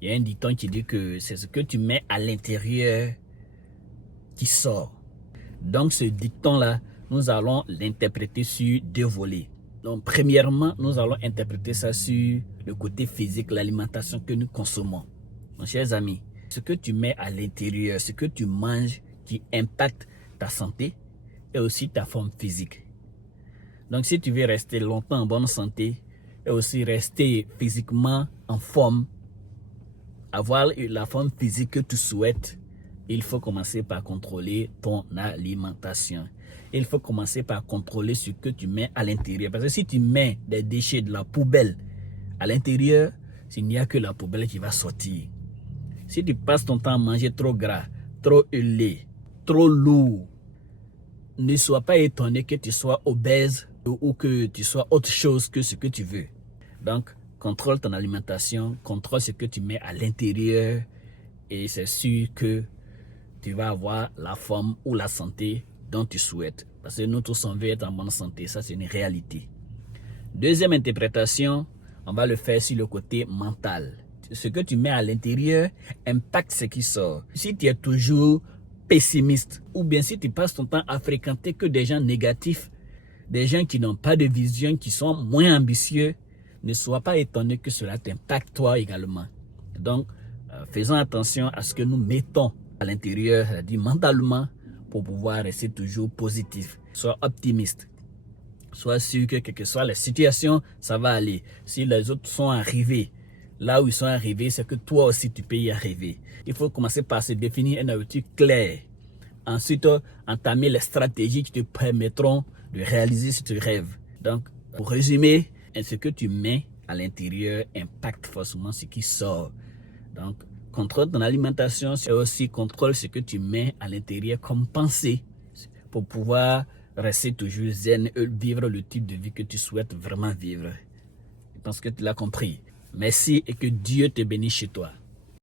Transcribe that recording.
Il y a un dicton qui dit que c'est ce que tu mets à l'intérieur qui sort. Donc ce dicton-là, nous allons l'interpréter sur deux volets. Donc premièrement, nous allons interpréter ça sur le côté physique, l'alimentation que nous consommons. Mes chers amis, ce que tu mets à l'intérieur, ce que tu manges qui impacte ta santé et aussi ta forme physique. Donc si tu veux rester longtemps en bonne santé et aussi rester physiquement en forme, avoir la forme physique que tu souhaites, il faut commencer par contrôler ton alimentation. Il faut commencer par contrôler ce que tu mets à l'intérieur. Parce que si tu mets des déchets de la poubelle à l'intérieur, il n'y a que la poubelle qui va sortir. Si tu passes ton temps à manger trop gras, trop huilé, trop lourd, ne sois pas étonné que tu sois obèse ou que tu sois autre chose que ce que tu veux. Donc, contrôle ton alimentation, contrôle ce que tu mets à l'intérieur et c'est sûr que tu vas avoir la forme ou la santé dont tu souhaites. Parce que nous tous, on veut être en bonne santé. Ça, c'est une réalité. Deuxième interprétation, on va le faire sur le côté mental. Ce que tu mets à l'intérieur impacte ce qui sort. Si tu es toujours pessimiste ou bien si tu passes ton temps à fréquenter que des gens négatifs, des gens qui n'ont pas de vision, qui sont moins ambitieux, ne sois pas étonné que cela t'impacte toi également. Donc, faisons attention à ce que nous mettons à l'intérieur, c'est-à-dire mentalement, pour pouvoir rester toujours positif. Sois optimiste. Sois sûr que quelle que soit la situation, ça va aller. Si les autres sont arrivés, là où ils sont arrivés, c'est que toi aussi tu peux y arriver. Il faut commencer par se définir un objectif clair. Ensuite, entamer les stratégies qui te permettront de réaliser ce rêve. Donc, pour résumer, ce que tu mets à l'intérieur impacte forcément ce qui sort. Donc, contrôle ton alimentation, c'est aussi contrôle ce que tu mets à l'intérieur comme pensée pour pouvoir rester toujours zen et vivre le type de vie que tu souhaites vraiment vivre. Je pense que tu l'as compris. Merci et que Dieu te bénisse chez toi.